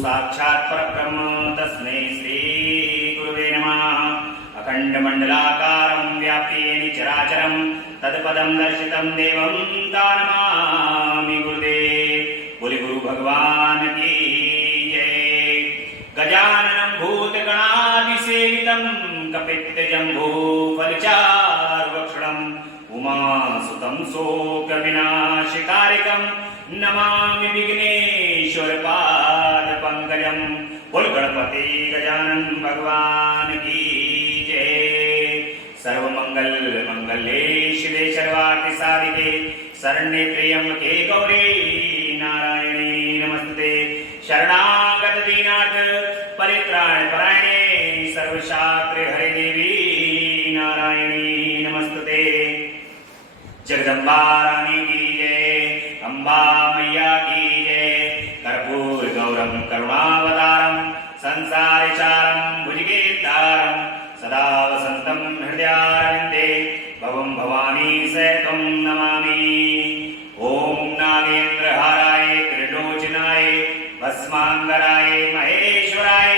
साक्षात् परब्रह्म तस्मै श्री गुरुवे नमः। अखण्डमण्डलाकारं व्याप्तेन चराचरं तत्पदं दर्शितं देवं नमामि गुरुदेव। बोले गुरु भगवान की जय। गजाननं भूतगणादिसेवितं कपित्तजम्बूफलचारुभक्षणम् उमासुतं शोकविनाशकारिकं नमामि विघ्नेश्वरपादपङ्कजं। बोल गणपति गजानन भगवान की जय। सर्वमंगल मंगले शिवे सर्वार्थ साधिके शरण्ये त्र्यंबके गौरी नारायणी नमस्ते। शरणागत दीनाथ परित्राण परायणे सर्वशास्त्र हरे देवी नारायणी नमस्ते। जगदम्बा रानी की जय, अम्बा मैया की जय। कर्पूर गौरम करुणावतारम संसारचारम भुजगेन्द्रम सदा वसंतम हृदयारविंदे भवं भवानी सहितं नमामि। ओम नागेन्द्रहाराय त्रिलोचनाय भस्मांगराय महेश्वराय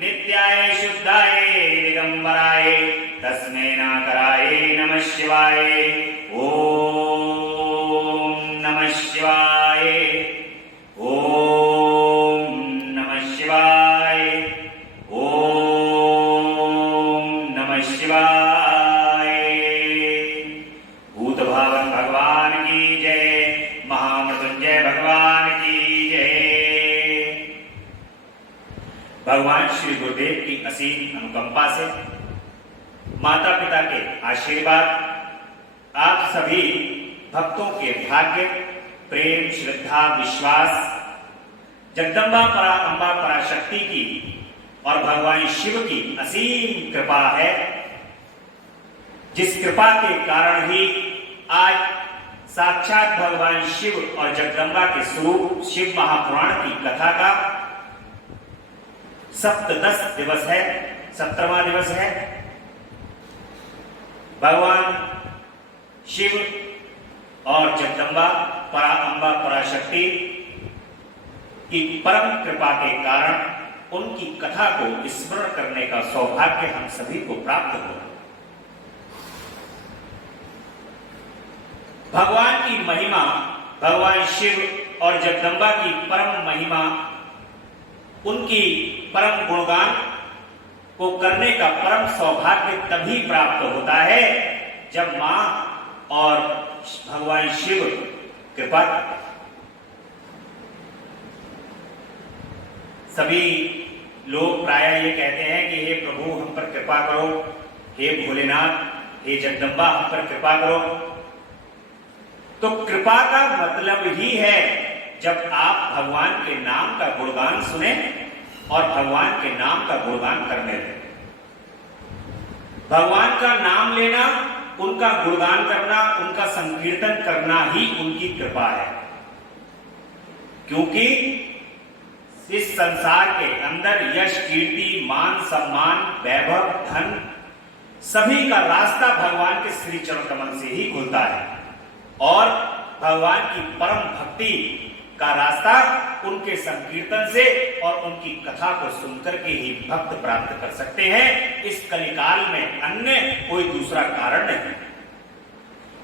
नित्याय शुद्धाय दिगंबराय तस्मै नाकराय नमः शिवाय। ओम नमः शिवाय। ओम नमः शिवाय। ओम नमः शिवाय। भूत भावन भगवान की जय, महामृत्युंजय भगवान की जय। भगवान श्री गुरुदेव की असीम अनुकंपा से, माता पिता के आशीर्वाद, आप सभी भक्तों के भाग्य, प्रेम, श्रद्धा, विश्वास, जगदम्बा अम्बा पराशक्ति की और भगवान शिव की असीम कृपा है, जिस कृपा के कारण ही आज साक्षात भगवान शिव और जगदम्बा के स्वरूप शिव महापुराण की कथा का सप्तदश दिवस है, 17वां दिवस है। भगवान शिव और जगदम्बा अम्बा पराशक्ति की परम कृपा के कारण उनकी कथा को स्मरण करने का सौभाग्य हम सभी को प्राप्त हुआ। भगवान की महिमा, भगवान शिव और जगदम्बा की परम महिमा, उनकी परम गुणगान को करने का परम सौभाग्य तभी प्राप्त होता है जब मां और भगवान शिव कृपा। सभी लोग प्राय ये कहते हैं कि हे प्रभु हम पर कृपा करो, हे भोलेनाथ, हे जगदम्बा हम पर कृपा करो। तो कृपा का मतलब ही है जब आप भगवान के नाम का गुणगान सुने और भगवान के नाम का गुणगान करने लगे। भगवान का नाम लेना, उनका गुणगान करना, उनका संकीर्तन करना ही उनकी कृपा है। क्योंकि इस संसार के अंदर यश, कीर्ति, मान, सम्मान, वैभव, धन सभी का रास्ता भगवान के श्री चरण कमल से ही खुलता है और भगवान की परम भक्ति का रास्ता उनके संकीर्तन से और उनकी कथा को सुनकर के ही भक्त प्राप्त कर सकते हैं। इस कलिकाल में अन्य कोई दूसरा कारण नहीं।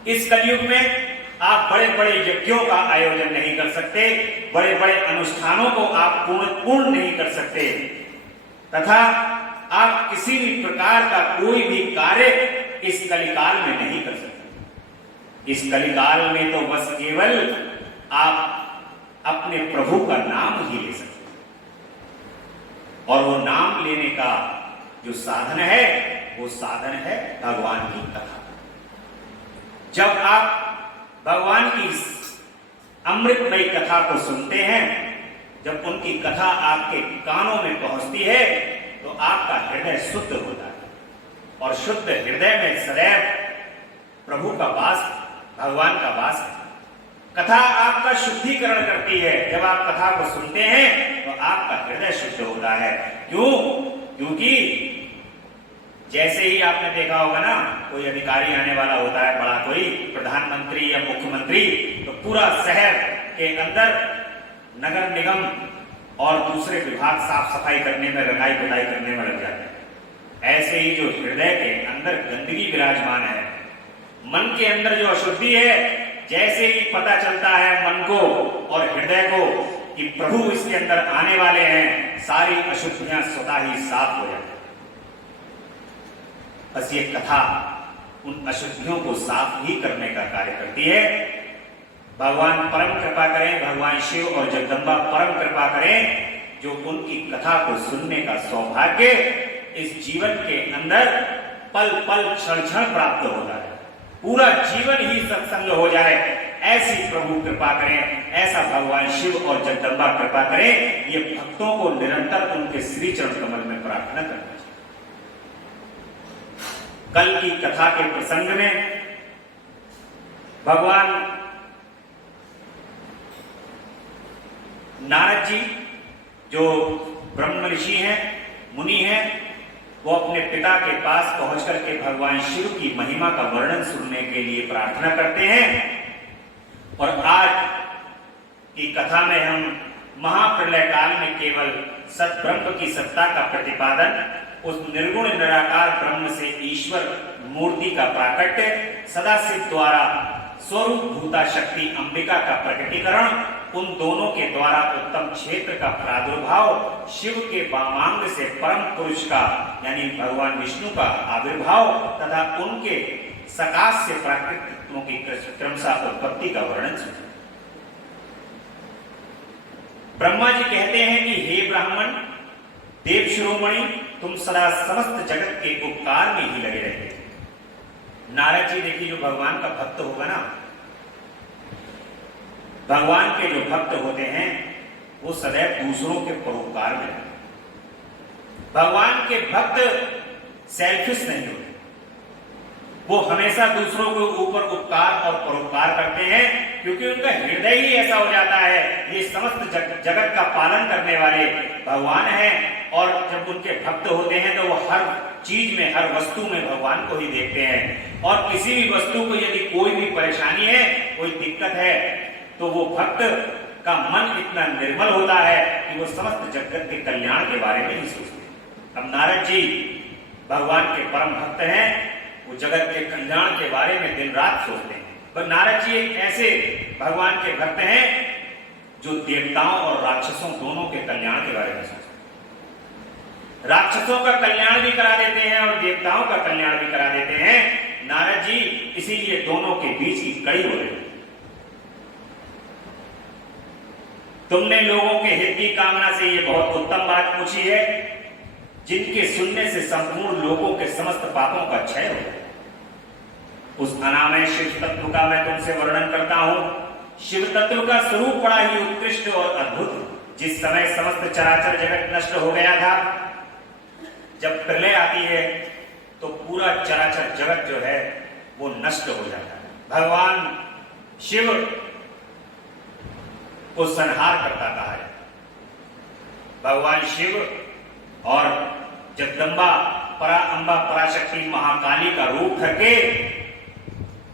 इस कलयुग में आप बड़े बड़े यज्ञों का आयोजन नहीं कर सकते, बड़े बड़े अनुष्ठानों को आप पूर्ण नहीं कर सकते, तथा आप किसी भी प्रकार का कोई भी कार्य इस कलिकाल में नहीं कर सकते। इस कलिकाल में तो बस केवल आप अपने प्रभु का नाम ही ले सकते हैं और वो नाम लेने का जो साधन है वो साधन है भगवान की कथा। जब आप भगवान की अमृतमय कथा को सुनते हैं, जब उनकी कथा आपके कानों में पहुंचती है तो आपका हृदय शुद्ध होता है और शुद्ध हृदय में सदैव प्रभु का वास, भगवान का वास है। कथा आपका शुद्धिकरण करती है। जब आप कथा को सुनते हैं तो आपका हृदय शुद्ध होता है। क्यों? क्योंकि जैसे ही आपने देखा होगा ना, कोई अधिकारी आने वाला होता है, बड़ा कोई प्रधानमंत्री या मुख्यमंत्री, तो पूरा शहर के अंदर नगर निगम और दूसरे विभाग साफ सफाई करने में, रंगाई पुताई करने में लग जाते हैं। ऐसे ही जो हृदय के अंदर गंदगी विराजमान है, मन के अंदर जो अशुद्धि है, जैसे ही पता चलता है मन को और हृदय को कि प्रभु इसके अंदर आने वाले हैं, सारी अशुद्धियां स्वतः ही साफ हो जाती हैं। बस ये कथा उन अशुद्धियों को साफ ही करने का कार्य करती है। भगवान परम कृपा करें, भगवान शिव और जगदम्बा परम कृपा करें, जो उनकी कथा को सुनने का सौभाग्य इस जीवन के अंदर पल पल क्षण क्षण प्राप्त होता है, पूरा जीवन ही सत्संग हो जाए, ऐसी प्रभु कृपा करें, ऐसा भगवान शिव और जगदम्बा कृपा करें। ये भक्तों को निरंतर उनके श्री चरण कमल में प्रार्थना करना चाहिए। कल की कथा के प्रसंग में भगवान नारद जी, जो ब्रह्म ऋषि हैं, मुनि हैं, वो अपने पिता के पास पहुंच करके भगवान शिव की महिमा का वर्णन सुनने के लिए प्रार्थना करते हैं। और आज की कथा में हम महाप्रलय काल में केवल सद्ब्रह्म की सत्ता का प्रतिपादन, उस निर्गुण निराकार ब्रह्म से ईश्वर मूर्ति का प्राकट्य, सदाशिव द्वारा स्वरूप भूता शक्ति अंबिका का प्रकटीकरण, उन दोनों के द्वारा उत्तम क्षेत्र का प्रादुर्भाव, शिव के वामांग से परम पुरुष का यानी भगवान विष्णु का आविर्भाव तथा उनके सकाश से प्राकृतिक तत्वों की क्रमशः उत्पत्ति का वर्णन सुना। ब्रह्मा जी कहते हैं कि हे ब्राह्मण, देव शिरोमणि, तुम सदा समस्त जगत के उपकार में ही लगे रहते। नारद जी देखिए, जो भगवान का भक्त होगा ना, भगवान के जो भक्त होते हैं वो सदैव दूसरों के परोपकार में रहते। भगवान के भक्त सेल्फिश नहीं होते, वो हमेशा दूसरों के ऊपर उपकार और परोपकार करते हैं, क्योंकि उनका हृदय ही ऐसा हो जाता है, ये समस्त जगत का पालन करने वाले भगवान हैं। और जब उनके भक्त होते हैं तो वो हर चीज में, हर वस्तु में भगवान को ही देखते हैं। और किसी भी वस्तु को यदि कोई भी परेशानी है, कोई दिक्कत है, तो वो भक्त का मन इतना निर्मल होता है कि वो समस्त जगत के कल्याण के बारे में ही सोचते हैं। अब नारद जी भगवान के परम भक्त हैं, वो जगत के कल्याण के बारे में दिन रात सोचते हैं। पर नारद जी एक ऐसे भगवान के भक्त हैं जो देवताओं और राक्षसों दोनों के कल्याण के बारे में सोचते हैं। राक्षसों का कल्याण भी करा देते हैं और देवताओं का कल्याण भी करा देते हैं नारद जी, इसीलिए दोनों के बीच की कड़ी हो रही। तुमने लोगों के हित की कामना से ये बहुत उत्तम बात पूछी है, जिनके सुनने से संपूर्ण लोगों के समस्त पापों का क्षय हो। उस अनामय शिव तत्व का मैं तुमसे वर्णन करता हूं। शिव तत्व का स्वरूप बड़ा ही उत्कृष्ट और अद्भुत। जिस समय समस्त चराचर जगत नष्ट हो गया था, जब प्रलय आती है तो पूरा चराचर जगत जो है वो नष्ट हो जाता है। भगवान शिव को संहार करता कहा है। भगवान शिव और जगदम्बा परा अंबा पराशक्ति महाकाली का रूप करके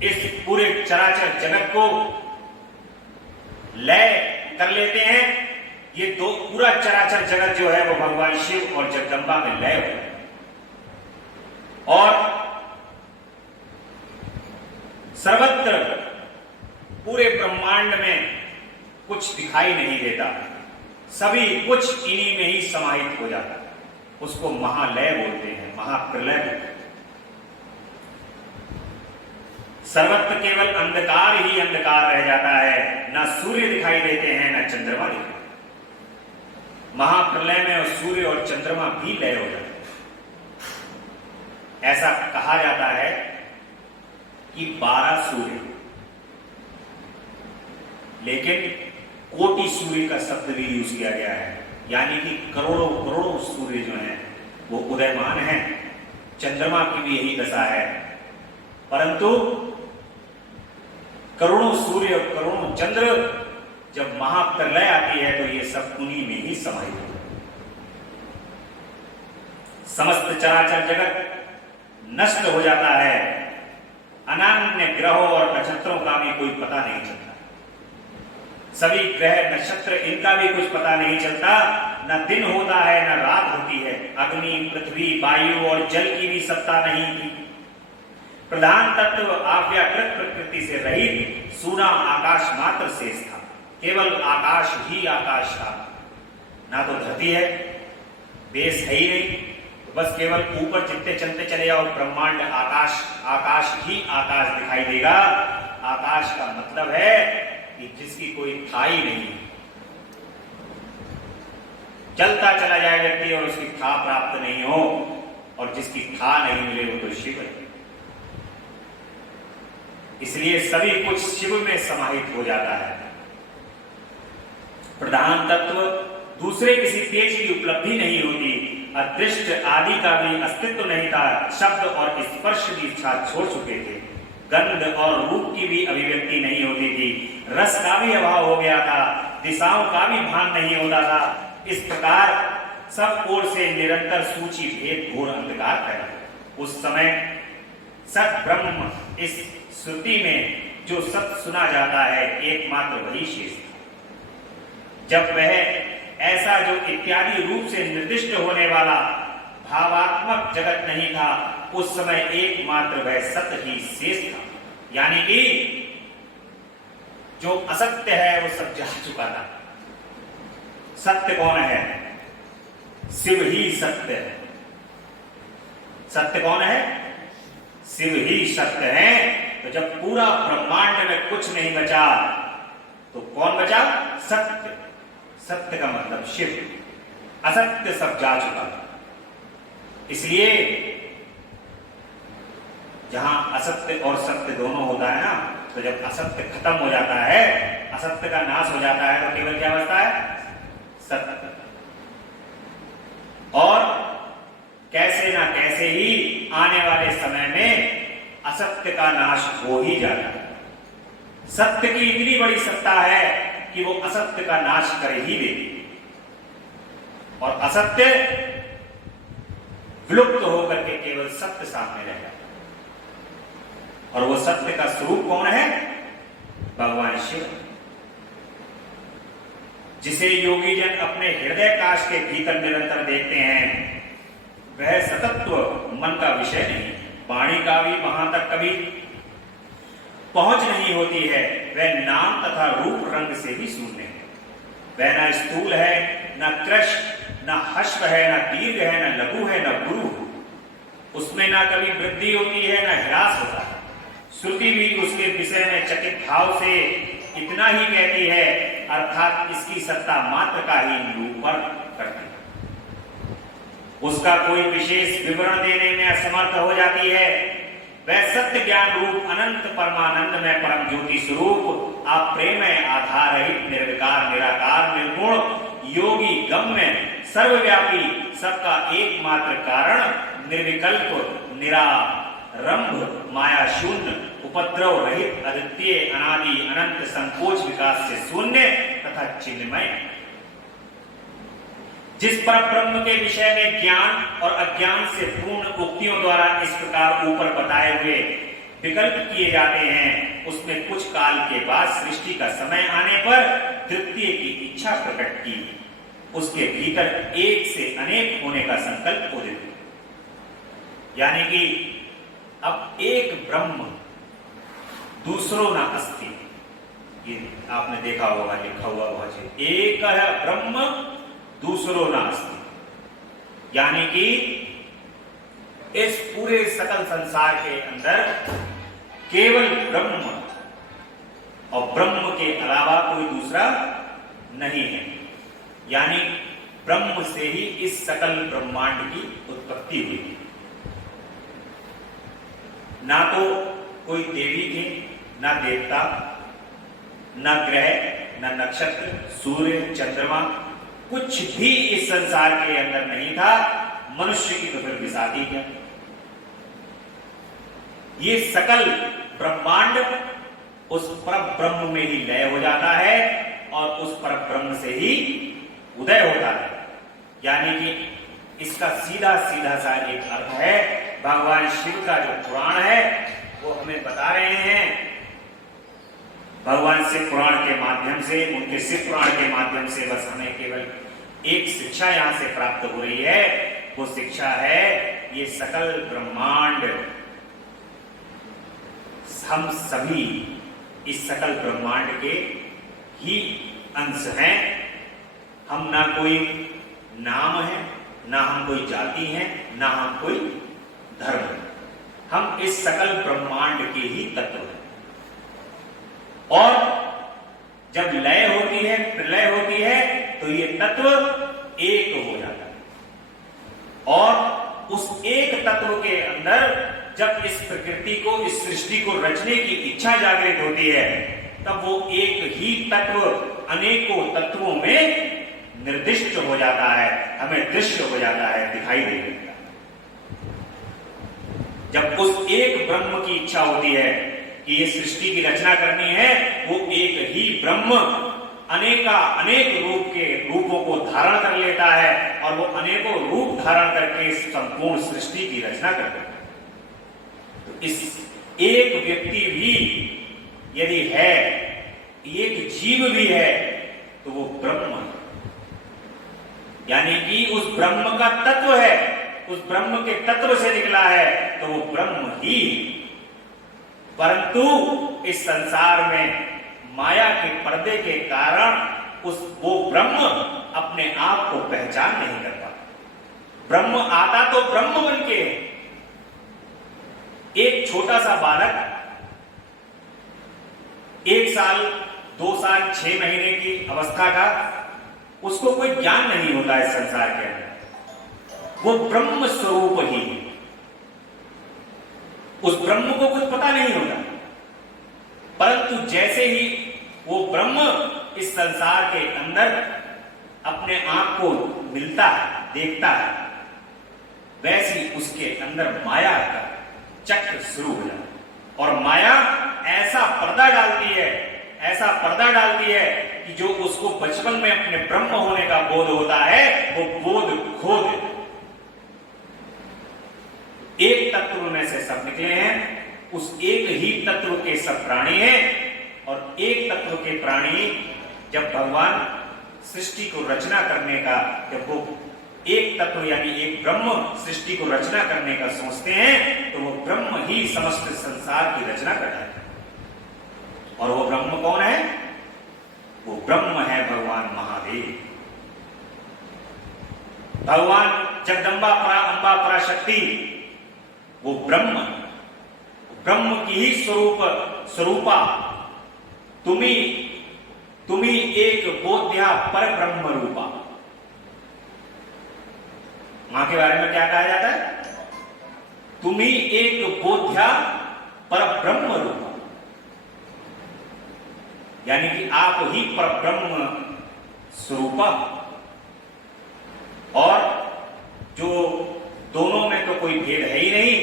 इस पूरे चराचर जगत को लय कर लेते हैं। ये दो पूरा चराचर जगत जो है वो भगवान शिव और जगदम्बा में लय हो और सर्वत्र पूरे ब्रह्मांड में कुछ दिखाई नहीं देता, सभी कुछ इन्हीं में ही समाहित हो जाता है। उसको महालय बोलते हैं, महाप्रलय बोलते हैं। सर्वत्र केवल अंधकार ही अंधकार रह जाता है, ना सूर्य दिखाई देते हैं ना चंद्रमा दिखाई। महाप्रलय में और सूर्य और चंद्रमा भी लय हो जाते हैं। ऐसा कहा जाता है कि 12 सूर्य, लेकिन कोटि सूर्य का शब्द भी यूज किया गया है, यानी कि करोड़ों करोड़ों सूर्य जो हैं वो उदयमान हैं। चंद्रमा की भी यही दशा है, परंतु करोड़ों सूर्य और करोड़ों चंद्र जब महाप्रलय आती है तो ये सब उन्हीं में ही समाहित हो जाते हैं। समस्त चराचर जगत नष्ट हो जाता है, अनन्य ग्रहों और नक्षत्रों का भी कोई पता नहीं चलता। सभी ग्रह नक्षत्र इनका भी कुछ पता नहीं चलता, न दिन होता है न रात होती है। अग्नि, पृथ्वी, वायु और जल की भी सत्ता नहीं थी। प्रधान तत्व अव्याकृत प्रकृति से रहित सूना आकाश मात्र शेष था। केवल आकाश ही आकाश था, ना तो धरती है, बेस है ही नहीं, बस केवल ऊपर जितने चलते चले जाओ ब्रह्मांड आकाश, आकाश ही आकाश दिखाई देगा। आकाश का मतलब है कि जिसकी कोई था ही नहीं, चलता चला जाए व्यक्ति और उसकी था प्राप्त नहीं हो, और जिसकी था नहीं मिले वो तो शिव है। इसलिए सभी कुछ शिव में समाहित हो जाता है। प्रधान तत्व दूसरे किसी तेज की उपलब्धि नहीं होती। अदृष्ट आदि का भी अस्तित्व नहीं था। शब्द और स्पर्श की इच्छा छोड़ चुके थे। गंध और रूप की भी अभिव्यक्ति नहीं होती थी। रस का भी अभाव हो गया था। दिशाओं का भी भान नहीं होता था। इस प्रकार सब ओर से निरंतर सूची भेद घोर अंधकार फैला। उस समय सत ब्रह्म, इस श्रुति में जो सत सुना जाता है, एकमात्र वही शेष था। जब वह ऐसा जो इत्यादि रूप से निर्दिष्ट होने वाला भावात्मक जगत नहीं था, उस समय एकमात्र वह सत्य ही शेष था। यानी कि जो असत्य है वो सब जा चुका था। सत्य कौन है? शिव ही सत्य है। सत्य कौन है? शिव ही सत्य है। तो जब पूरा ब्रह्मांड में कुछ नहीं बचा तो कौन बचा? सत्य। सत्य का मतलब शिव। असत्य सब जा चुका। इसलिए जहां असत्य और सत्य दोनों होता है ना, तो जब असत्य खत्म हो जाता है, असत्य का नाश हो जाता है, तो केवल क्या बचता है? सत्य। और कैसे ना कैसे ही आने वाले समय में असत्य का नाश हो ही जाता है। सत्य की इतनी बड़ी सत्ता है कि वो असत्य का नाश कर ही देती, और असत्य विलुप्त होकर के केवल सत्य सामने रह जाता। और वो सत्य का स्वरूप कौन है? भगवान शिव, जिसे योगी जन अपने हृदय काश के भीतर निरंतर देखते हैं। वह सतत्व मन का विषय नहीं, वाणी का भी वहां तक कभी पहुंच नहीं होती है। वह नाम तथा रूप रंग से भी शून्य है। वह न स्थूल है, न कृश, न हश्व है, न दीर्घ है, न लघु है, न गुरु। उसमें न कभी वृद्धि होती है, न ह्रास होता है। श्रुति भी उसके विषय में चकित भाव से इतना ही कहती है, अर्थात इसकी सत्ता मात्र का ही निरूपण करती है। उसका कोई विशेष विवरण देने में असमर्थ हो जाती है। वह सत्य ज्ञान रूप अनंत परमानंद में परम ज्योति स्वरूप अप्रेमय आधार रहित निर्विकार निराकार निर्गुण योगी गम्य सर्वव्यापी सबका एकमात्र कारण निर्विकल्प निरारंभ माया शून्य उपद्रव रहित अद्वितीय अनादि अनंत संकोच विकास से शून्य तथा चिन्मय, जिस पर ब्रह्म के विषय में ज्ञान और अज्ञान से पूर्ण उक्तियों द्वारा इस प्रकार ऊपर बताए हुए विकल्प किए जाते हैं, उसमें कुछ काल के बाद सृष्टि का समय आने पर द्वितीय की इच्छा प्रकट की। उसके भीतर एक से अनेक होने का संकल्प उदित हुआ। यानी कि अब एक ब्रह्म दूसरों न अस्ति, ये आपने देखा होगा, लिखा हुआ बहुत। एक है ब्रह्म दूसरों न अस्ति, यानी कि इस पूरे सकल संसार के अंदर केवल ब्रह्म और ब्रह्म के अलावा कोई दूसरा नहीं है। यानी ब्रह्म से ही इस सकल ब्रह्मांड की उत्पत्ति हुई। ना तो कोई देवी थे, ना देवता, ना ग्रह, ना नक्षत्र, सूर्य, चंद्रमा, कुछ भी इस संसार के अंदर नहीं था। मनुष्य की तो फिर विसाती क्या। ये सकल ब्रह्मांड उस पर ब्रह्म में ही लय हो जाता है और उस पर ब्रह्म से ही उदय होता है। यानी कि इसका सीधा सीधा सा एक अर्थ है। भगवान शिव का जो पुराण है वो हमें बता रहे हैं भगवान शिव पुराण के माध्यम से, उनके शिव पुराण के माध्यम से बस हमें केवल एक शिक्षा यहां से प्राप्त हो रही है। वो शिक्षा है ये सकल ब्रह्मांड, हम सभी इस सकल ब्रह्मांड के ही अंश हैं। हम ना कोई नाम है, ना हम कोई जाति हैं, ना हम कोई धर्म है। हम इस सकल ब्रह्मांड के ही तत्व हैं। और जब लय होती है, प्रलय होती है, तो ये तत्व एक हो जाता है। और उस एक तत्व के अंदर जब इस प्रकृति को, इस सृष्टि को रचने की इच्छा जागृत होती है, तब वो एक ही तत्व अनेकों तत्वों में निर्दिष्ट हो जाता है, हमें दृश्य हो जाता है, दिखाई दे देता है। जब उस एक ब्रह्म की इच्छा होती है कि ये सृष्टि की रचना करनी है, वो एक ही ब्रह्म अनेक रूपों को धारण कर लेता है और वो अनेकों रूप धारण करके इस संपूर्ण सृष्टि की रचना करता है। तो इस एक व्यक्ति भी यदि है, एक जीव भी है, तो वो ब्रह्म है। यानी कि उस ब्रह्म का तत्व है, उस ब्रह्म के तत्व से निकला है, तो वो ब्रह्म ही। परंतु इस संसार में माया के पर्दे के कारण वो ब्रह्म अपने आप को पहचान नहीं कर पाता। ब्रह्म आता तो ब्रह्म बन के, एक छोटा सा बालक 1 साल 2 साल 6 महीने की अवस्था का, उसको कोई ज्ञान नहीं होता है संसार के अंदर। वो ब्रह्म स्वरूप ही, उस ब्रह्म को कुछ पता नहीं होता। परंतु जैसे ही वो ब्रह्म इस संसार के अंदर अपने आप को मिलता है, देखता है, वैसी उसके अंदर माया का चक्र शुरू हो जाता है। और माया ऐसा पर्दा डालती है कि जो उसको बचपन में अपने ब्रह्म होने का बोध होता है, वो बोध खो देता है। एक तत्व में से सब निकले हैं, उस एक ही तत्व के सब प्राणी हैं। और एक तत्व के प्राणी जब भगवान सृष्टि को रचना करने का, जब वो एक तत्व यानी एक ब्रह्म सृष्टि को रचना करने का सोचते हैं, तो वो ब्रह्म ही समस्त संसार की रचना करता है। और वो ब्रह्म कौन है? वो ब्रह्म है भगवान महादेव, भगवान जगदम्बा अंबा पराशक्ति। वो ब्रह्म की ही स्वरूपा तुम्ही एक बोध्या पर ब्रह्म रूपा। मां के बारे में क्या कहा जाता है? तुम्ही एक बोध्या पर ब्रह्म रूपा, यानी कि आप ही पर ब्रह्म स्वरूपा। और जो दोनों में तो कोई भेद है ही नहीं,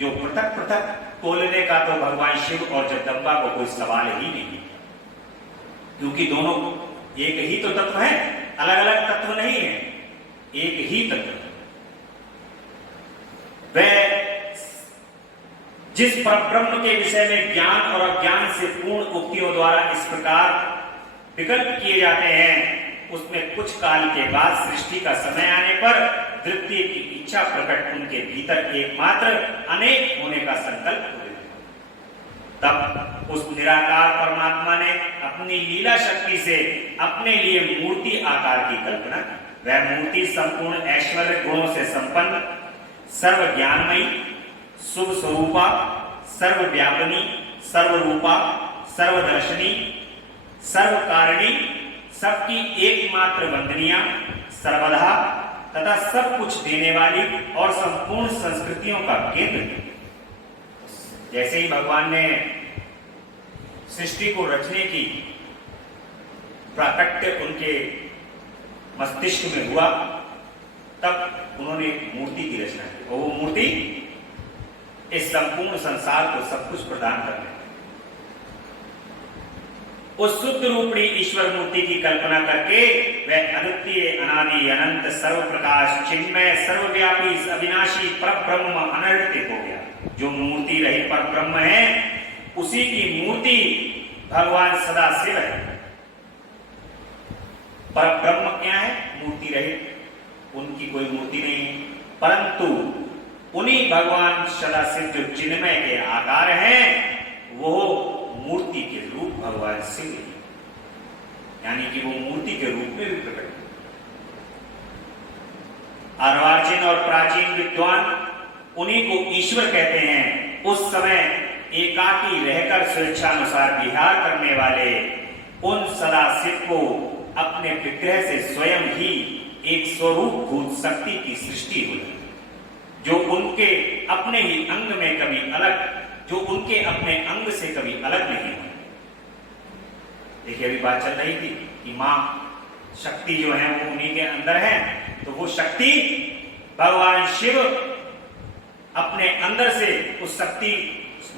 जो पृथक पृथक तोलने का तो भगवान शिव और जगदम्बा को कोई सवाल ही नहीं, क्योंकि दोनों एक ही तो तत्व है, अलग अलग तत्व नहीं है, एक ही तत्व है। वह जिस परब्रह्म के विषय में ज्ञान और अज्ञान से पूर्ण उक्तियों द्वारा इस प्रकार विकल्प किए जाते हैं, उसमें कुछ काल के बाद सृष्टि का समय आने पर द्वितीय की इच्छा प्रकट उनके भीतर एकमात्र अनेक होने का संकल्प हो गया। तब उस निराकार परमात्मा ने अपनी लीला शक्ति से अपने लिए मूर्ति आकार की कल्पना की। वह मूर्ति संपूर्ण ऐश्वर्य गुणों से संपन्न, सर्व ज्ञानमयी, शुभ स्वरूपा, सर्वव्यापिनी, सर्वरूपा, सर्वदर्शनी, सर्वकारिणी, सबकी एकमात्र वंदनिया, सर्वदा तथा सब कुछ देने वाली और संपूर्ण संस्कृतियों का केंद्र। जैसे ही भगवान ने सृष्टि को रचने की प्राकट्य उनके मस्तिष्क में हुआ, तब उन्होंने एक मूर्ति की रचना की, और वो मूर्ति इस संपूर्ण संसार को सब कुछ प्रदान करने, उस शुद्ध रूपणी ईश्वर मूर्ति की कल्पना करके वह अद्वितीय, अनादि, अनंत, सर्व प्रकाश, चिन्मय, सर्वव्यापी, अविनाशी परब्रह्म अनर्थित हो गया। जो मूर्ति रहित परब्रह्म है, उसी की मूर्ति भगवान सदा शिव है। पर ब्रह्म क्या है? मूर्ति रहित, उनकी कोई मूर्ति नहीं है, परंतु उन्हीं भगवान सदाशिव जो चिन्मय के आकार हैं, वो मूर्ति के रूप भगवान शिव है, यानी कि वो मूर्ति के रूप में भी प्रकट। अर्वाचीन और प्राचीन विद्वान उन्हीं को ईश्वर कहते हैं। उस समय एकाकी रहकर स्वेच्छानुसार विहार करने वाले उन सदाशिव को अपने विग्रह से स्वयं ही एक स्वरूप भूत शक्ति की सृष्टि हुई, जो उनके अपने ही अंग में कभी अलग, जो उनके अपने अंग से कभी अलग नहीं हुई। देखिए अभी बात चल रही थी कि मां शक्ति जो है वो उन्हीं के अंदर है, तो वो शक्ति भगवान शिव अपने अंदर से उस शक्ति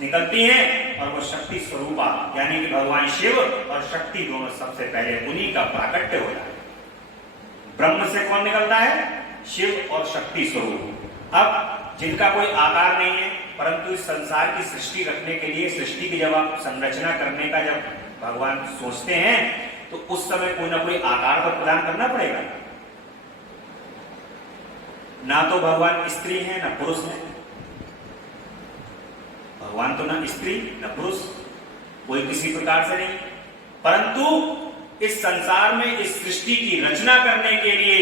निकलती है और वो शक्ति स्वरूपा, यानी कि भगवान शिव और शक्ति दोनों सबसे पहले उन्हीं का प्राकट्य होता है। ब्रह्म से कौन निकलता है? शिव और शक्ति स्वरूप। अब जिनका कोई आकार नहीं है, परंतु इस संसार की सृष्टि रखने के लिए, सृष्टि की जब आप संरचना करने का जब भगवान सोचते हैं, तो उस समय कोई ना कोई आकार तो प्रदान करना पड़ेगा। ना तो भगवान स्त्री है ना पुरुष है, भगवान तो ना स्त्री ना पुरुष, कोई किसी प्रकार से नहीं, परंतु इस संसार में इस सृष्टि की रचना करने के लिए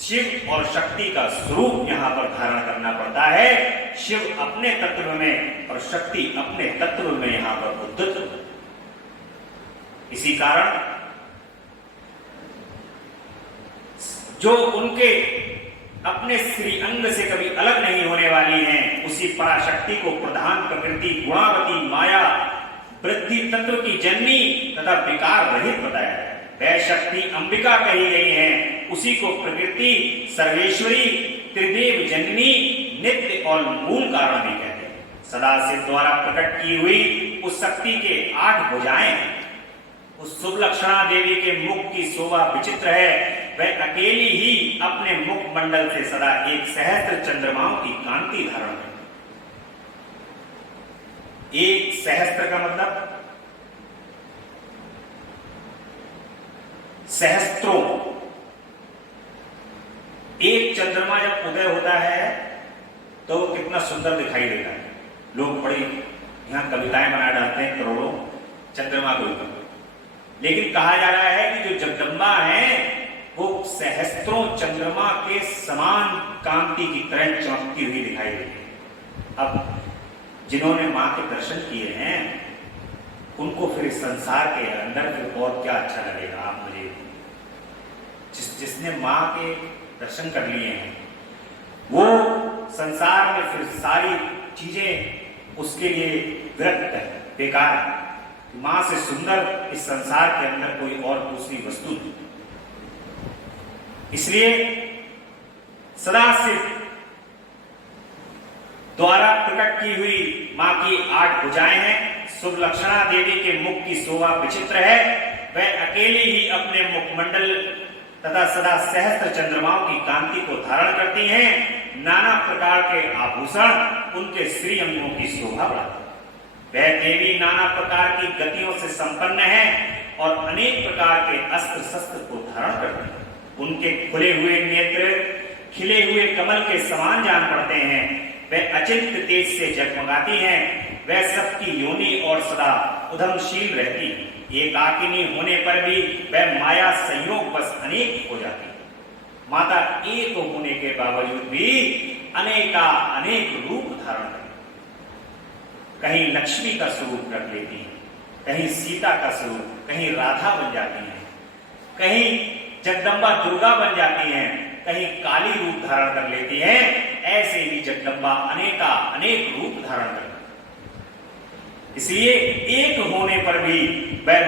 शिव और शक्ति का स्वरूप यहां पर धारण करना पड़ता है। शिव अपने तत्व में और शक्ति अपने तत्व में यहां पर उद्यत। इसी कारण जो उनके अपने श्री अंग से कभी अलग नहीं होने वाली हैं, उसी पराशक्ति को प्रधान प्रकृति गुणावती माया वृद्धि तत्व की जननी तथा विकार रहित बताया है। वह शक्ति अंबिका कही गई है, उसी को प्रकृति सर्वेश्वरी त्रिदेव जननी नित्य और मूल कारण भी कहते हैं। सदाशिव द्वारा प्रकट की हुई उस शक्ति के 8 भुजाएं हैं। उस शुभ लक्षणा देवी के मुख की शोभा विचित्र है। वह अकेली ही अपने मुख मंडल से सदा एक सहस्त्र चंद्रमाओं की कांति धारण करती। एक सहस्त्र का मतलब सहस्त्रों। एक चंद्रमा जब उदय होता है तो वो कितना सुंदर दिखाई देता है। लोग बड़ी यहां कविताएं बना डालते हैं करोड़ों चंद्रमा के ऊपर, लेकिन कहा जा रहा है कि जो जगदम्बा है वो सहस्त्रों चंद्रमा के समान कांति की तरह चमकती हुई दिखाई देती है। अब जिन्होंने मां के दर्शन किए हैं उनको फिर इस संसार के अंदर फिर और क्या अच्छा लगेगा। आप मुझे जिसने मां के दर्शन कर लिए हैं वो संसार में फिर सारी चीजें उसके लिए विरक्त है, बेकार है। मां से सुंदर इस संसार के अंदर कोई और दूसरी वस्तु नहीं। इसलिए सदाशिव द्वारा प्रकट की हुई मां की 8 भुजाएं हैं। शुभ लक्षणा देवी के मुख की शोभा विचित्र है। वह अकेली ही अपने मुखमंडल तथा सदा सहस्त्र चंद्रमाओं की कांति को धारण करती हैं। नाना प्रकार के आभूषण उनके श्री अंगों की शोभा बढ़ाते हैं। वह देवी नाना प्रकार की गतियों से संपन्न है और अनेक प्रकार के अस्त्र शस्त्र को धारण करती है। उनके खुले हुए नेत्र खिले हुए कमल के समान जान पड़ते हैं। वह अचिंत्य तेज से जगमगाती हैं। वह सबकी योनि और सदा उधमशील रहती है। एकाकिनी होने पर भी वह माया संयोग बस अनेक हो जाती है। माता एक होने के बावजूद भी अनेक रूप धारण करती है। कहीं लक्ष्मी का स्वरूप रख लेती है, कहीं सीता का स्वरूप, कहीं राधा बन जाती है, कहीं जगदम्बा दुर्गा बन जाती हैं, कहीं काली रूप धारण कर लेती हैं। ऐसे ही जगदम्बा अनेक रूप धारण करती है। इसलिए एक होने पर भी वह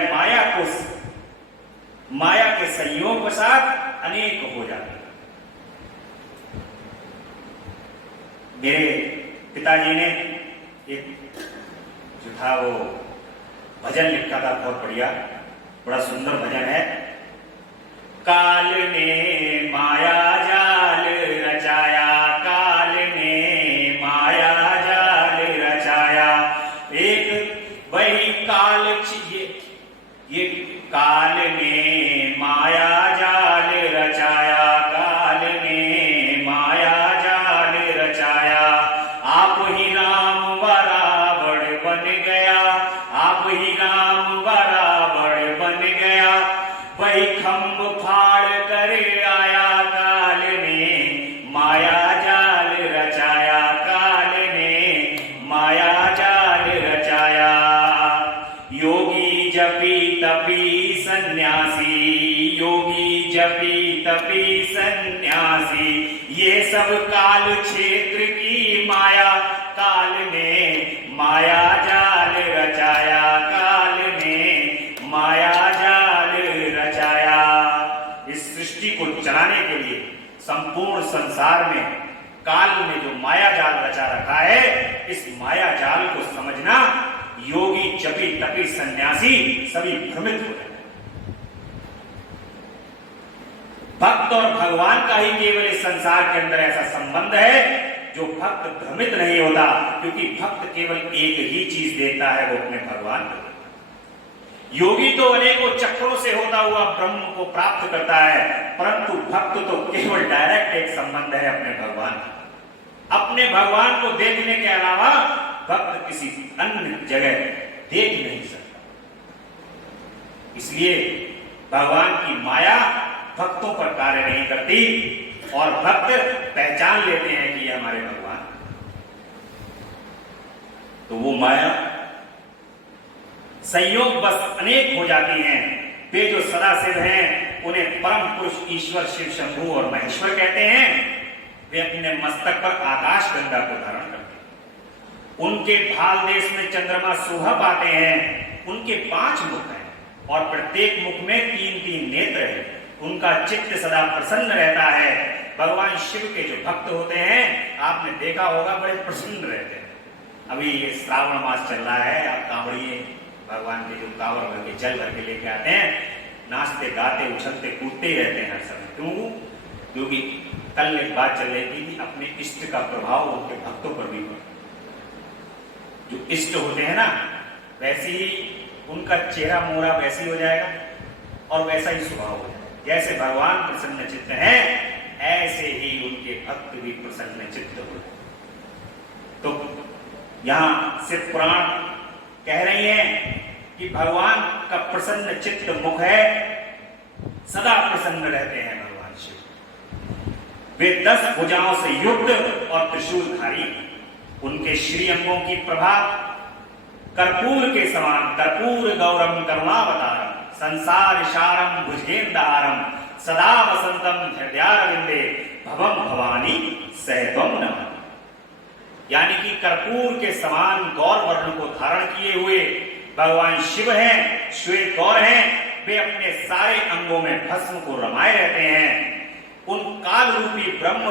माया के संयोग के साथ अनेक हो जाती है। मेरे पिताजी ने एक जो था वो भजन लिखा था, बहुत बढ़िया, बड़ा सुंदर भजन है। काल ने माया जाल रचाया, काल ने माया जाल रचाया, एक वही काल जपी तपी सन्यासी, ये सब काल क्षेत्र की माया, काल ने माया जाल रचाया, काल ने माया जाल रचाया। इस सृष्टि को चलाने के लिए संपूर्ण संसार में काल ने जो माया जाल रचा रखा है, इस माया जाल को समझना योगी जपी तपी सन्यासी सभी भ्रमित हो जाते हैं। भक्त और भगवान का ही केवल इस संसार के अंदर ऐसा संबंध है जो भक्त भ्रमित नहीं होता, क्योंकि भक्त केवल एक ही चीज देखता है, वो अपने भगवान को। योगी तो अनेकों चक्रों से होता हुआ ब्रह्म को प्राप्त करता है, परंतु भक्त तो केवल डायरेक्ट एक संबंध है अपने भगवान। अपने भगवान को देखने के अलावा भक्त किसी अन्य जगह देख नहीं सकता। इसलिए भगवान की माया भक्तों पर कार्य नहीं करती और भक्त पहचान लेते हैं कि ये हमारे भगवान। तो वो माया संयोग बस अनेक हो जाती हैं। वे जो सदाशिव हैं उन्हें परम पुरुष ईश्वर शिव शंभु और महेश्वर कहते हैं। वे अपने मस्तक पर आकाश गंगा को धारण करते हैं। उनके भाल देश में चंद्रमा शोभा पाते हैं। उनके 5 मुख हैं और प्रत्येक मुख में 3-3 नेत्र हैं। उनका चित्त सदा प्रसन्न रहता है। भगवान शिव के जो भक्त होते हैं, आपने देखा होगा, बड़े प्रसन्न रहते हैं। अभी ये श्रावण मास चल रहा है, आप कांवड़िए भगवान के जो कांवर भर के जल भर के लेके आते हैं, नाचते गाते उछलते कूदते ही रहते हैं हर समय। क्यों? क्योंकि कल एक बात चल रही थी कि अपने इष्ट का प्रभाव उनके भक्तों पर भी पड़ता। जो इष्ट होते हैं ना, वैसे ही उनका चेहरा मोहरा वैसे ही हो जाएगा और वैसा ही स्वभाव हो जाएगा। जैसे भगवान प्रसन्न चित्त हैं, ऐसे ही उनके भक्त भी प्रसन्न चित्त हो जाए। तो यहां शिव पुराण कह रही है कि भगवान का प्रसन्न चित्त मुख है, सदा प्रसन्न रहते हैं भगवान शिव। वे 10 भुजाओं से युक्त और त्रिशूलधारी। उनके श्री अंगों की प्रभा कर्पूर के समान, कर्पूर गौरम करुणावतारम संसार सारम भुजगेंद्रहारम सदा वसंतम हृदयारविंदे भवम भवानी सहतम नमः। यानी कि कर्पूर के समान गौर वर्ण को धारण किए हुए भगवान शिव हैं, श्वेत गौर हैं। वे अपने सारे अंगों में भस्म को रमाए रहते हैं। उन काल रूपी ब्रह्म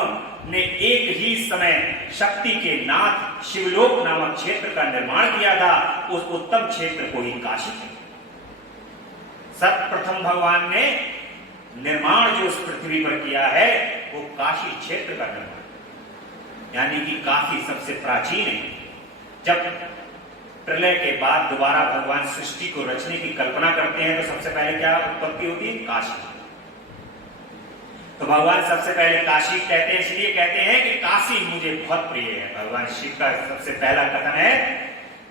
ने एक ही समय शक्ति के नाथ शिवलोक नामक क्षेत्र का निर्माण किया था। उस उत्तम क्षेत्र को ही काशी कहते हैं। सर्वप्रथम भगवान ने निर्माण जो उस पृथ्वी पर किया है, वो काशी क्षेत्र का निर्माण, यानी कि काशी सबसे प्राचीन है। जब प्रलय के बाद दोबारा भगवान सृष्टि को रचने की कल्पना करते हैं, तो सबसे पहले क्या उत्पत्ति होती है? काशी। तो भगवान सबसे पहले काशी कहते हैं, इसलिए कहते हैं कि काशी मुझे बहुत प्रिय है। भगवान शिव का सबसे पहला कथन है,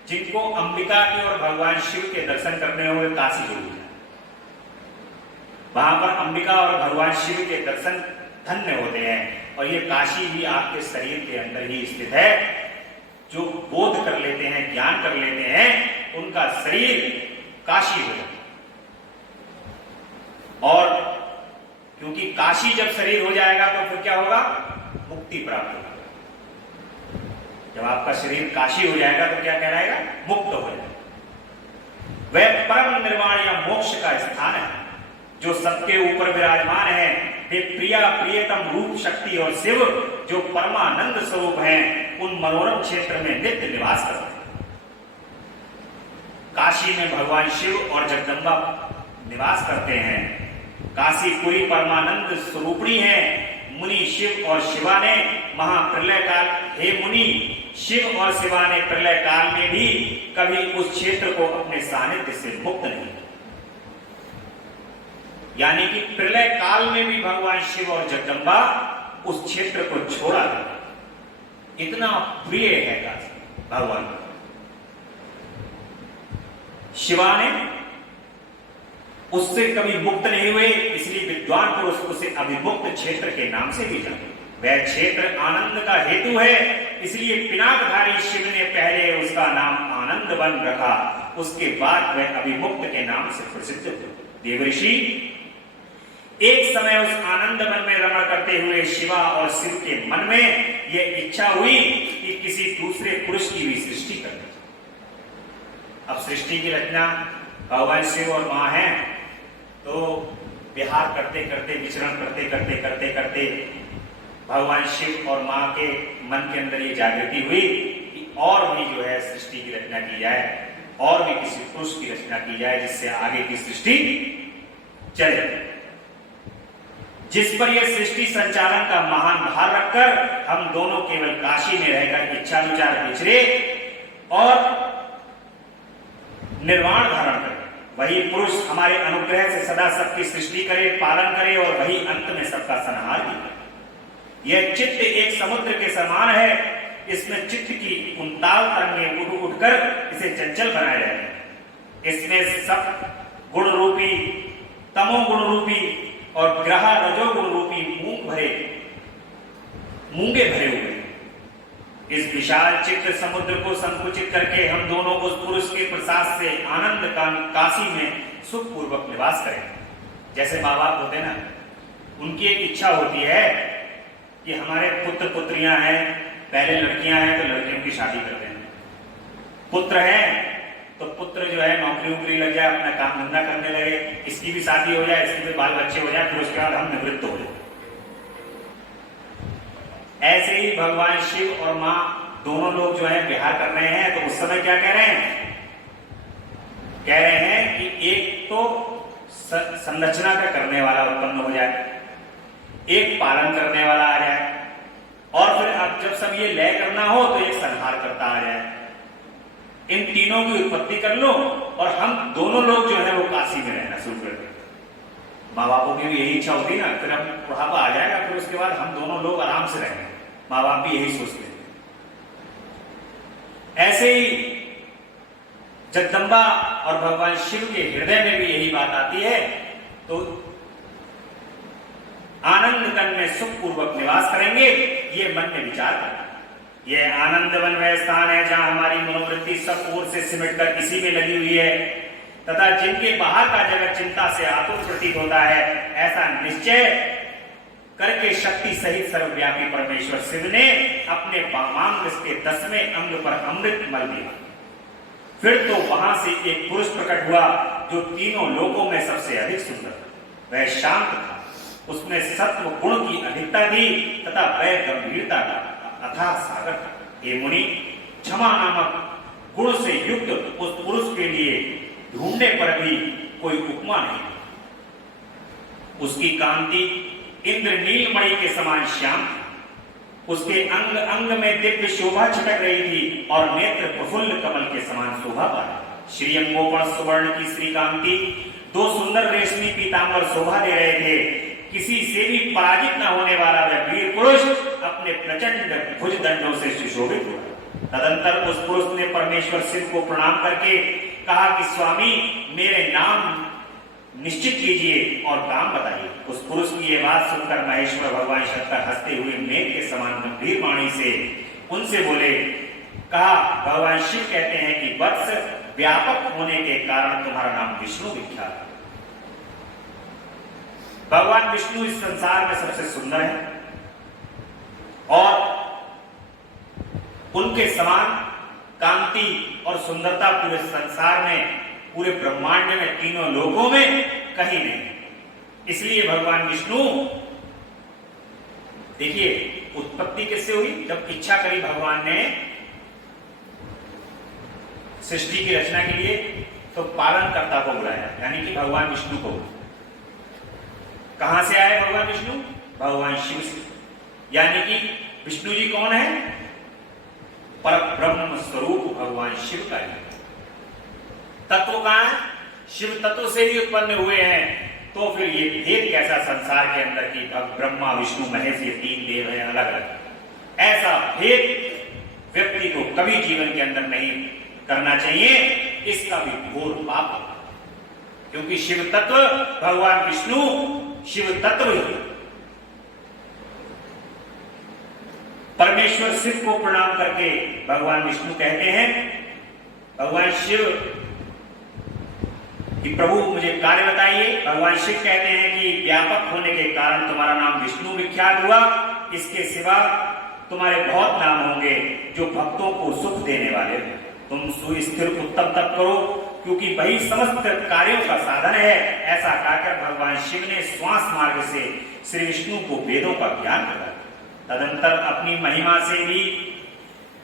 जिनको अंबिका के और भगवान शिव के दर्शन करने होंगे काशी जरूर जाए। वहां पर अंबिका और भगवान शिव के दर्शन धन्य होते हैं। और ये काशी भी आपके शरीर के अंदर ही स्थित है। जो बोध कर लेते हैं, ज्ञान कर लेते हैं, उनका शरीर काशी हो जाता है। और क्योंकि काशी जब शरीर हो जाएगा तो फिर क्या होगा? मुक्ति प्राप्त होगा। जब आपका शरीर काशी हो जाएगा तो क्या कहलाएगा? मुक्त हो जाएगा। वह परम निर्वाण या मोक्ष का स्थान है जो सबके ऊपर विराजमान है। वे प्रिया प्रियतम रूप शक्ति और शिव जो परमानंद स्वरूप हैं, उन मनोरम क्षेत्र में नित्य निवास करते हैं। काशी में भगवान शिव और जगदम्बा निवास करते हैं। काशीपुरी परमानंद स्वरूपणी है। मुनि शिव और शिवा ने महाप्रलय काल, हे मुनि, शिव और शिवा ने प्रलय काल में भी कभी उस क्षेत्र को अपने सानिध्य से मुक्त नहीं किया। यानी कि प्रलय काल में भी भगवान शिव और जगदम्बा उस क्षेत्र को छोड़ा नहीं। इतना प्रिय है काशी भगवान। शिवा ने उससे कभी मुक्त नहीं हुए, इसलिए विद्वान पुरुष उसे अभिमुक्त क्षेत्र के नाम से भी जाने। वह क्षेत्र आनंद का हेतु है, इसलिए पिनाकधारी शिव ने पहले उसका नाम आनंद वन रखा। उसके बाद वह अभिमुक्त के नाम से प्रसिद्ध हुए। देवऋषि एक समय उस आनंद वन में रमण करते हुए शिवा और शिव के मन में यह इच्छा हुई कि किसी दूसरे पुरुष की भी सृष्टि कर दी। अब सृष्टि की रचना भगवान शिव और मां है, तो विहार करते करते, विचरण करते करते भगवान शिव और मां के मन के अंदर ये जागृति हुई कि और भी जो है सृष्टि की रचना की जाए, और भी किसी पुरुष की रचना की जाए जिससे आगे की सृष्टि चले। जिस पर यह सृष्टि संचालन का महान भार रखकर हम दोनों केवल काशी में रहकर इच्छानुसार विचरे और निर्वाण धारण करें। वही पुरुष हमारे अनुग्रह से सदा सबकी सृष्टि करे, पालन करे और वही अंत में सबका संहार भी करे। यह चित्त एक समुद्र के समान है, इसमें चित्त की उनताल तरंगें उठ उठकर इसे चंचल बनाए रहते हैं। इसमें सब गुण रूपी, तमोगुण रूपी और ग्रह रजोगुण रूपी मूंगे भरे हुए। इस विशाल चित्त समुद्र को संकुचित करके हम दोनों उस पुरुष के प्रसाद से आनंद काशी में सुखपूर्वक निवास करें। जैसे माँ बाप होते ना, उनकी एक इच्छा होती है कि हमारे पुत्र पुत्रियां हैं, पहले लड़कियां हैं तो लड़कियों की शादी कर दें, पुत्र हैं तो पुत्र जो है नौकरी वोकरी लग जाए, अपना काम धंधा करने लगे, इसकी भी शादी हो जाए, इसके भी बाल बच्चे हो जाए, फिर उसके बाद हम निवृत्त हो जाए। ऐसे ही भगवान शिव और मां दोनों लोग जो है विहार कर रहे हैं, तो उस समय क्या कह रहे हैं? कह रहे हैं कि एक तो संरचना का करने वाला उत्पन्न हो जाए, एक पालन करने वाला आ जाए, और फिर अब जब सब ये लय करना हो तो एक संहार करता आ जाए। इन तीनों की उत्पत्ति कर लो और हम दोनों लोग जो है वो काशी में रहना शुरू कर दें। माँ बापों की भी यही इच्छा होती ना, फिर अब बुढ़ापा आ जाएगा, फिर उसके बाद हम दोनों लोग आराम से रहेंगे। माँ बाप भी यही सोचते हैं। ऐसे ही जगदम्बा और भगवान शिव के हृदय में भी यही बात आती है, तो आनंद वन में सुखपूर्वक निवास करेंगे, ये मन में विचार करना। यह आनंद वन वह स्थान है जहां हमारी मनोवृत्ति सब ओर से सिमटकर इसी में लगी हुई है, तथा जिनके बाहर का जगत चिंता से आतुर प्रतीत होता है, ऐसा निश्चय करके शक्ति सहित सर्वव्यापी परमेश्वर शिव ने अपने वामांग के 10वें अंग पर अमृत मल दिया। फिर तो वहां से एक पुरुष प्रकट हुआ जो तीनों लोकों में सबसे अधिक सुंदर। वह शांत था, उसमें सत्व गुण की अधिकता थी तथा वह गंभीरता का अथाह सागर था। हे मुनि, क्षमा नामक गुण से युक्त उस पुरुष के लिए ढूंढने पर भी कोई उपमा नहीं। उसकी कांति इंद्रनील मणि के समान श्याम थी, उसके अंग अंग में दिव्य शोभा छिटक रही थी और नेत्र प्रफुल्ल कमल के समान शोभा पाया। श्री अंगोपण सुवर्ण की श्रीकांति, दो सुंदर रेशमी पीतांबर शोभा दे रहे थे। किसी से भी पराजित न होने वाला वह वीर पुरुष अपने प्रचंड भुजदंडों से सुशोभित हुआ। तदंतर उस पुरुष ने परमेश्वर शिव को प्रणाम करके कहा कि स्वामी, मेरे नाम निश्चित कीजिए और काम बताइए। उस पुरुष की यह बात सुनकर महेश्वर भगवान शंकर हंसते हुए मेघ के समान गंभीर वाणी से उनसे बोले, कहा, भगवान शिव कहते हैं कि वत्स व्यापक होने के कारण तुम्हारा नाम विष्णु विख्यात। भगवान विष्णु इस संसार में सबसे सुंदर है और उनके समान कांति और सुंदरता पूरे संसार में, पूरे ब्रह्मांड में, तीनों लोकों में कहीं नहीं। इसलिए भगवान विष्णु, देखिए उत्पत्ति किससे हुई? जब इच्छा करी भगवान ने सृष्टि की रचना के लिए, तो पालनकर्ता को बुलाया, यानी कि भगवान विष्णु को। कहां से आए भगवान विष्णु? भगवान शिव से। यानी कि विष्णु जी कौन है? पर ब्रह्म स्वरूप भगवान शिव का ही तत्व कहां है? शिव तत्व से ही उत्पन्न हुए हैं। तो फिर ये भेद कैसा संसार के अंदर की ब्रह्मा विष्णु महेश ये तीन देव हैं अलग अलग। ऐसा भेद व्यक्ति को कभी जीवन के अंदर नहीं करना चाहिए, इसका भी घोर पाप है। क्योंकि शिव तत्व भगवान विष्णु शिव तत्व ही। परमेश्वर शिव को प्रणाम करके भगवान विष्णु कहते हैं, भगवान शिव कि प्रभु मुझे कार्य बताइए। भगवान शिव कहते हैं कि व्यापक होने के कारण तुम्हारा नाम विष्णु विख्यात हुआ, इसके सिवा तुम्हारे बहुत नाम होंगे जो भक्तों को सुख देने वाले। तुम सुस्थिर उत्तम तप करो क्योंकि वही समस्त कार्यों का साधन है। ऐसा कहकर भगवान शिव ने श्वास मार्ग से श्री विष्णु को वेदों का ज्ञान कराया। तदंतर अपनी महिमा से भी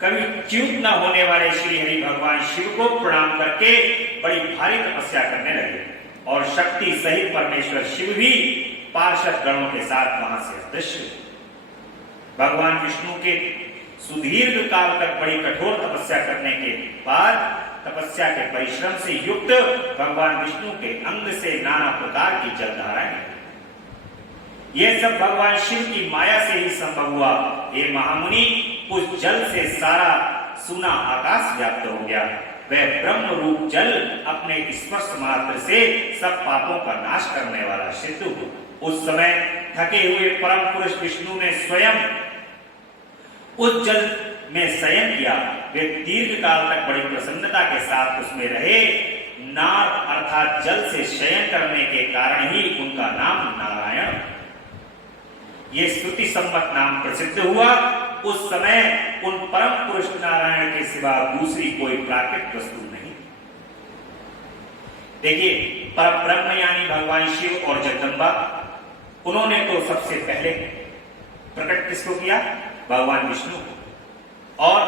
कभी च्युत न होने वाले श्री हरि भगवान शिव को प्रणाम करके बड़ी भारी तपस्या करने लगे और शक्ति सहित परमेश्वर शिव भी पार्षद गणों के साथ वहां से अदृश्य। भगवान विष्णु के सुदीर्घ काल तक बड़ी कठोर तपस्या करने के बाद तपस्या के परिश्रम से युक्त भगवान विष्णु के अंग से नाना प्रकार की जलधाराएं, यह सब भगवान शिव की माया से ही संभव हुआ। हे महामुनि, उस जल से सारा सुना आकाश व्याप्त हो गया। वह ब्रह्म रूप जल अपने स्पर्श मात्र से सब पापों का नाश करने वाला सिद्ध हुआ। उस समय थके हुए परम पुरुष विष्णु ने स्वयं उस जल में शयन किया। वे दीर्घ काल तक बड़ी प्रसन्नता के साथ उसमें रहे। नार अर्थात जल से शयन करने के कारण ही उनका नाम नारायण, ये श्रुति सम्मत नाम प्रसिद्ध हुआ। उस समय उन परम पुरुष नारायण के सिवा दूसरी कोई प्राकृतिक वस्तु नहीं। देखिए, पर ब्रह्म यानी भगवान शिव और जगदम्बा, उन्होंने तो सबसे पहले प्रकट किसको किया? भगवान विष्णु। और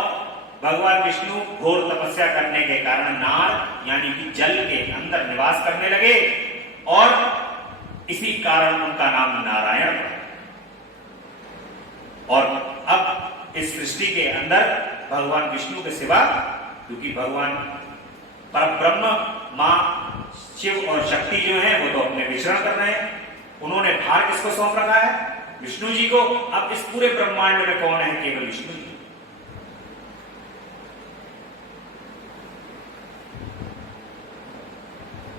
भगवान विष्णु घोर तपस्या करने के कारण नार यानी कि जल के अंदर निवास करने लगे और इसी कारण उनका नाम नारायण। और अब इस सृष्टि के अंदर भगवान विष्णु के सिवा, क्योंकि भगवान परब्रह्म मां शिव और शक्ति जो है वो तो अपने विचरण कर रहे हैं, उन्होंने भार किसको सौंप रखा है? विष्णु जी को। अब इस पूरे ब्रह्मांड में कौन है? केवल विष्णु जी।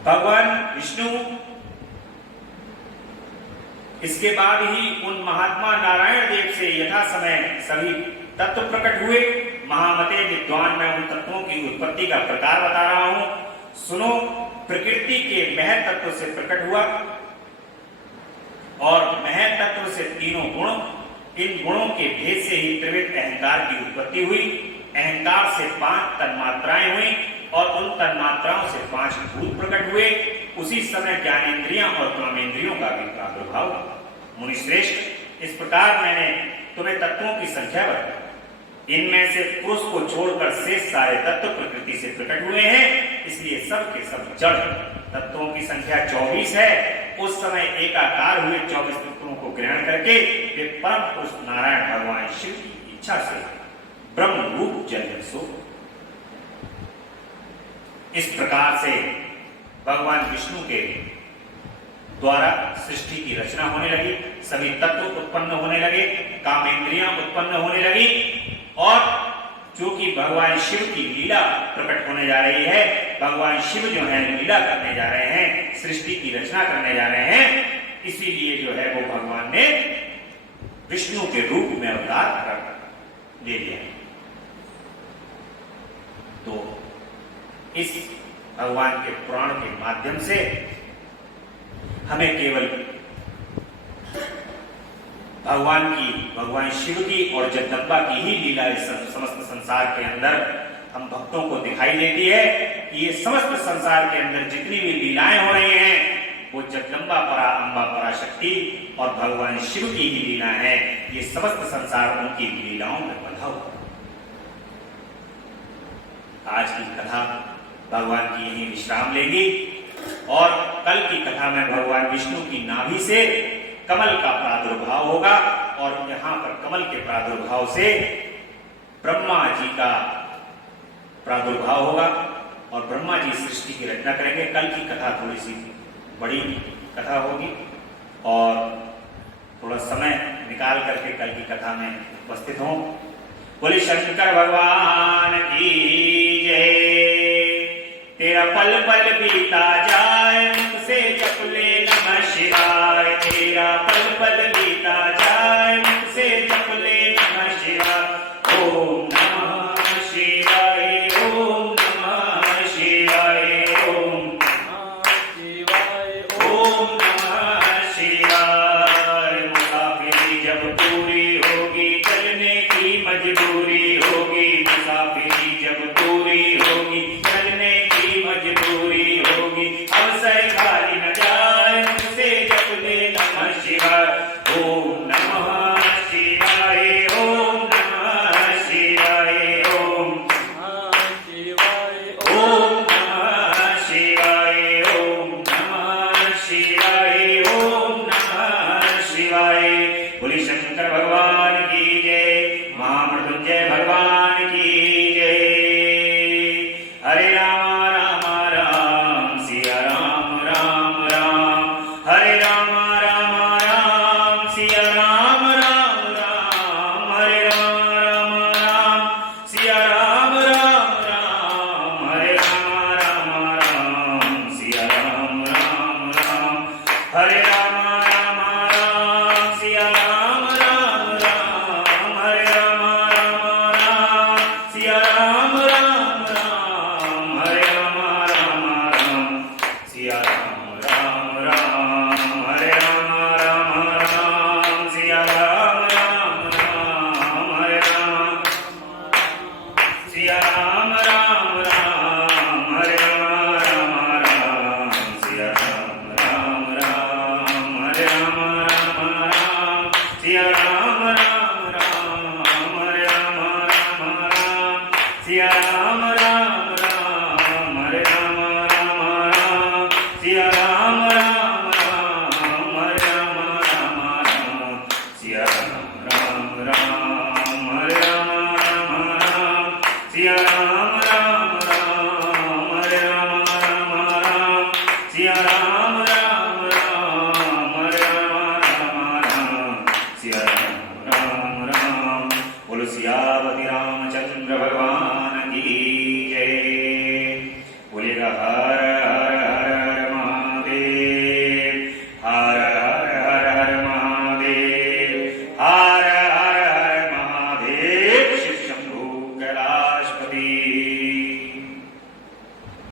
भगवान विष्णु इसके बाद ही उन महात्मा नारायण देव से यथा समय सभी तत्व प्रकट हुए। महामते विद्वान, मैं उन तत्वों की उत्पत्ति का प्रकार बता रहा हूं, सुनो। प्रकृति के महत तत्व से प्रकट हुआ और महत तत्व से तीनों गुण, इन गुणों के भेद से ही त्रिविध अहंकार की उत्पत्ति हुई। अहंकार से 5 तन्मात्राएं हुई और उन तन्मात्राओं से 5 भूत प्रकट हुए। उसी समय ज्ञानेंद्रियां और कामेंद्रियों का भी प्रादुर्भाव हुआ। मुनिश्रेष्ठ, इस प्रकार मैंने तुम्हें तत्वों की संख्या बताई। इनमें से पुरुष को छोड़कर शेष सारे तत्व प्रकृति से प्रकट हुए हैं, इसलिए सब के सब जड़। तत्वों की संख्या 24 है। उस समय एकाकार हुए 24 तत्वों को ग्रहण करके वे परम पुरुष नारायण भगवान शिव की इच्छा से ब्रह्म रूप जल सो। इस प्रकार से भगवान विष्णु के द्वारा सृष्टि की रचना होने लगी, सभी तत्व उत्पन्न होने लगे, कामेंद्रियां उत्पन्न होने लगी और जो कि भगवान शिव की लीला प्रकट होने जा रही है। भगवान शिव जो है लीला करने जा रहे हैं, सृष्टि की रचना करने जा रहे हैं, इसीलिए जो है वो भगवान ने विष्णु के रूप में अवतार ले लिया। तो इस भगवान के पुराण के माध्यम से हमें केवल भगवान शिव की और जगदम्बा की ही लीला इस समस्त संसार के अंदर हम भक्तों को दिखाई देती है कि ये समस्त संसार के अंदर जितनी भी लीलाएं हो रही हैं वो जगदम्बा परा अम्बा पराशक्ति और भगवान शिव की ही लीला है। ये समस्त संसार उनकी लीलाओं में बंधा हुआ। आज की कथा भगवान की यही विश्राम लेगी और कल की कथा में भगवान विष्णु की नाभि से कमल का प्रादुर्भाव होगा और यहाँ पर कमल के प्रादुर्भाव से ब्रह्मा जी का प्रादुर्भाव होगा और ब्रह्मा जी सृष्टि की रचना करेंगे। कल की कथा थोड़ी सी बड़ी कथा होगी और थोड़ा समय निकाल करके कल की कथा में उपस्थित हों। बोले शंकर भगवान की जय। तेरा पल पल बीता जाए मुझसे जप ले नमः शिवाय। तेरा पल पल बीता जाए मुझसे जप ले नमः शिवाय। ओम नमः शिवाय, ओम नमः शिवाय, ओम नमः शिवाय। बोले शंकर भगवान की जय, महामृत्युंजय भगवान की जय। हरे राम राम राम सिया राम राम राम, हरे राम राम राम सिया राम राम राम, हरे राम राम राम सिया राम राम राम, हरे राम राम राम सिया राम राम राम, हरे राम राम राम सिया राम राम राम, हरे राम राम राम सिया राम राम राम, हरे राम राम राम सिया राम राम राम, हरे राम राम राम सिया राम राम राम, हरे राम सिया राम राम राम, हरे राम राम सिया राम राम राम, हरे राम राम सिया राम राम राम, हरे राम राम सिया राम राम राम, हरे राम राम सिया राम राम राम, हरे राम राम सिया राम राम राम, हरे राम राम सिया राम राम राम, हरे राम राम सिया राम राम राम, हरे राम राम सिया